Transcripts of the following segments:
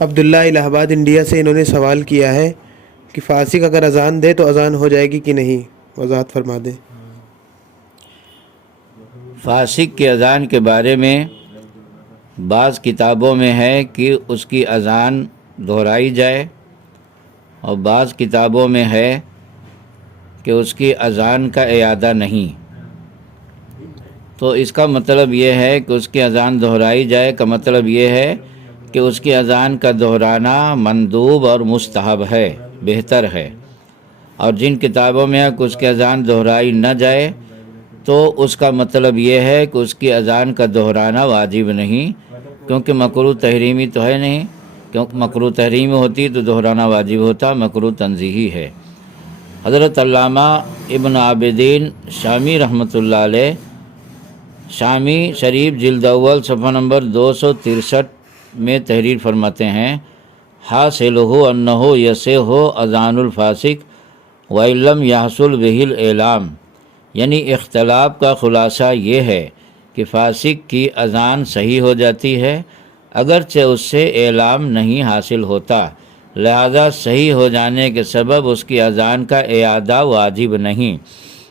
عبداللہ الہ آباد انڈیا سے انہوں نے سوال کیا ہے کہ فاسق اگر اذان دے تو اذان ہو جائے گی کہ نہیں، وضاحت فرما دیں۔ فاسق کی اذان کے بارے میں بعض کتابوں میں ہے کہ اس کی اذان دہرائی جائے، اور بعض کتابوں میں ہے کہ اس کی اذان کا اعادہ نہیں۔ تو اس کا مطلب یہ ہے کہ اس کی اذان دہرائی جائے کا مطلب یہ ہے کہ اس کی اذان کا دہرانا مندوب اور مستحب ہے، بہتر ہے۔ اور جن کتابوں میں ہے کہ اس کی اذان دہرائی نہ جائے تو اس کا مطلب یہ ہے کہ اس کی اذان کا دہرانا واجب نہیں، کیونکہ مکروہ تحریمی تو ہے نہیں، کیونکہ مکروہ تحریمی ہوتی تو دہرانا واجب ہوتا، مکروہ تنزیہی ہے۔ حضرت علامہ ابن عابدین شامی رحمۃ اللہ علیہ شامی شریف جلد اول صفحہ نمبر 263 میں تحریر فرماتے ہیں، حاصلہ انہ یصح اذان الفاسق وان لم یحصل بہ الاعلام، یعنی اختلاف کا خلاصہ یہ ہے کہ فاسق کی اذان صحیح ہو جاتی ہے اگرچہ اس سے اعلام نہیں حاصل ہوتا، لہذا صحیح ہو جانے کے سبب اس کی اذان کا اعادہ واجب نہیں،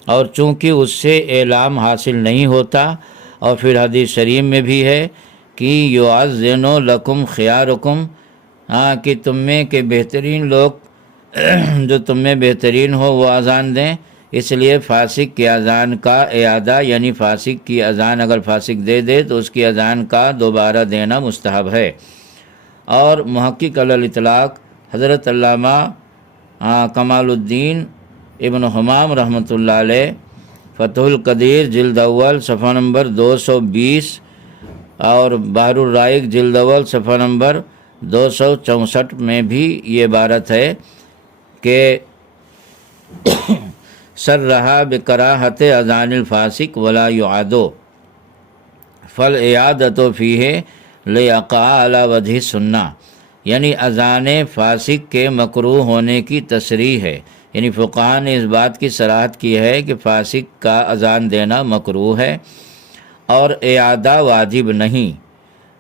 اور چونکہ اس سے اعلام حاصل نہیں ہوتا، اور پھر حدیث شریف میں بھی ہے کہ یعذن لکم خیارکم، کہ تم میں کے بہترین لوگ جو تم میں بہترین ہو وہ اذان دیں، اس لیے فاسق کی اذان کا اعادہ، یعنی فاسق کی اذان اگر فاسق دے دے تو اس کی اذان کا دوبارہ دینا مستحب ہے۔ اور محقق علی الاطلاق حضرت علامہ کمال الدین ابن حمام رحمۃ اللہ علیہ فتح القدیر جلد اول صفحہ نمبر 220 اور بحر الرائق جلد اول صفحہ نمبر 264 میں بھی یہ عبارت ہے کہ سرہا بکراہت اذان الفاسق ولا یعاد فالاعادۃ فیہ لیقع علی وجہ سنہ، یعنی اذان فاسق کے مکروہ ہونے کی تصریح ہے، یعنی فقہاء نے اس بات کی صراحت کی ہے کہ فاسق کا اذان دینا مکروہ ہے اور اعادہ واجب نہیں،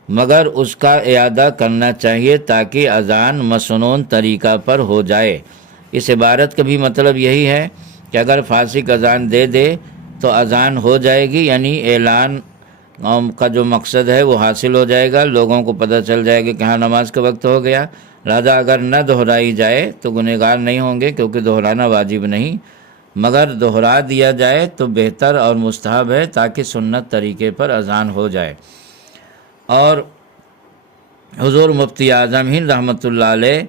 مگر اس کا اعادہ کرنا چاہیے تاکہ اذان مسنون طریقہ پر ہو جائے۔ اس عبارت کا بھی مطلب یہی ہے کہ اگر فاسق اذان دے دے تو اذان ہو جائے گی، یعنی اعلان کا جو مقصد ہے وہ حاصل ہو جائے گا، لوگوں کو پتہ چل جائے گا کہ ہاں نماز کا وقت ہو گیا، لہذا اگر نہ دہرائی جائے تو گنہگار نہیں ہوں گے، کیونکہ دہرانا واجب نہیں، مگر دہرا دیا جائے تو بہتر اور مستحب ہے تاکہ سنت طریقے پر اذان ہو جائے۔ اور حضور مفتی اعظم ہند رحمۃ اللہ علیہ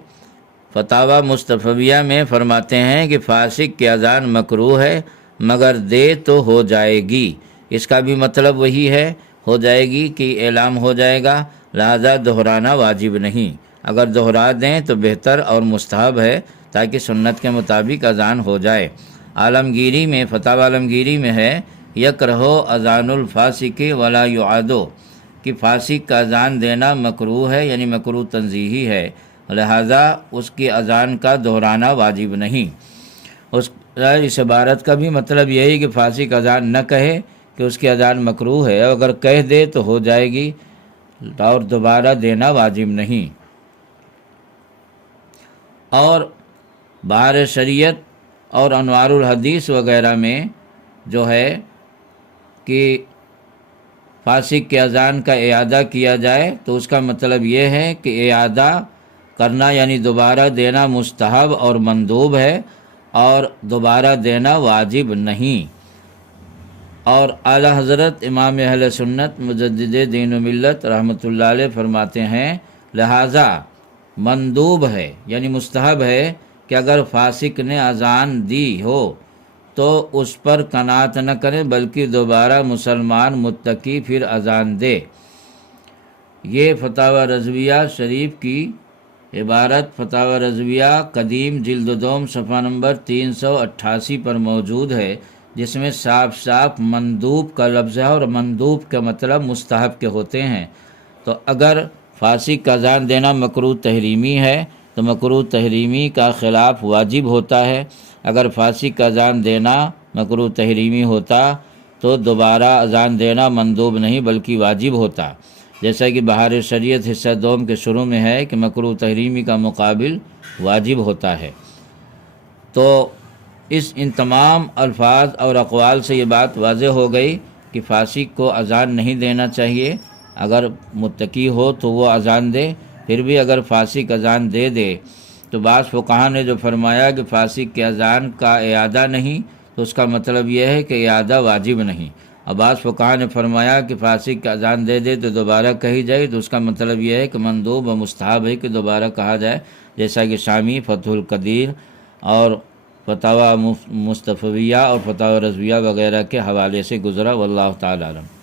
فتاوی مصطفیہ میں فرماتے ہیں کہ فاسق کی اذان مکروہ ہے مگر دے تو ہو جائے گی، اس کا بھی مطلب وہی ہے، ہو جائے گی کہ اعلام ہو جائے گا، لہذا دہرانا واجب نہیں، اگر دہرا دیں تو بہتر اور مستحب ہے تاکہ سنت کے مطابق اذان ہو جائے۔ عالمگیری میں فتاوی عالمگیری میں ہے یکرہ اذان الفاسق ولا یعاد، کہ فاسق کا اذان دینا مکروہ ہے، یعنی مکروہ تنزیہی ہے، لہذا اس کی اذان کا دہرانا واجب نہیں۔ اس عبارت کا بھی مطلب یہی کہ فاسق اذان نہ کہے کہ اس کی اذان مکروہ ہے، اگر کہہ دے تو ہو جائے گی اور دوبارہ دینا واجب نہیں۔ اور بحر شریعت اور انوار الحدیث وغیرہ میں جو ہے کہ فاسق کے اذان کا اعادہ کیا جائے تو اس کا مطلب یہ ہے کہ اعادہ کرنا یعنی دوبارہ دینا مستحب اور مندوب ہے، اور دوبارہ دینا واجب نہیں۔ اور اعلی حضرت امام اہل سنت مجدد دین و ملت رحمۃ اللہ علیہ فرماتے ہیں لہٰذا مندوب ہے، یعنی مستحب ہے کہ اگر فاسق نے اذان دی ہو تو اس پر قناعت نہ کرے بلکہ دوبارہ مسلمان متقی پھر اذان دے۔ یہ فتاوی رضویہ شریف کی عبارت فتاوی رضویہ قدیم جلد دوم صفحہ نمبر 388 پر موجود ہے، جس میں صاف صاف مندوب کا لفظ ہے، اور مندوب کا مطلب مستحب کے ہوتے ہیں۔ تو اگر فاسق کا اذان دینا مکروہ تحریمی ہے تو مکروہ تحریمی کا خلاف واجب ہوتا ہے، اگر فاسق کا اذان دینا مکروہ تحریمی ہوتا تو دوبارہ اذان دینا مندوب نہیں بلکہ واجب ہوتا۔ جیسا کہ بہار شریعت حصہ دوم کے شروع میں ہے کہ مکروہ تحریمی کا مقابل واجب ہوتا ہے۔ تو ان تمام الفاظ اور اقوال سے یہ بات واضح ہو گئی کہ فاسق کو اذان نہیں دینا چاہیے۔ اگر متقی ہو تو وہ اذان دے، پھر بھی اگر فاسق اذان دے دے تو بعض فقہا نے جو فرمایا کہ فاسق کے اذان کا اعادہ نہیں، تو اس کا مطلب یہ ہے کہ اعادہ واجب نہیں۔ اور بعض فقہا نے فرمایا کہ فاسق کا اذان دے دے تو دوبارہ کہی جائے، تو اس کا مطلب یہ ہے کہ مندوب و مستحب ہے کہ دوبارہ کہا جائے، جیسا کہ شامی فتح القدیر اور فتاوی مصطفیہ اور فتاوی رضویہ وغیرہ کے حوالے سے گزرا۔ واللہ تعالی عالم۔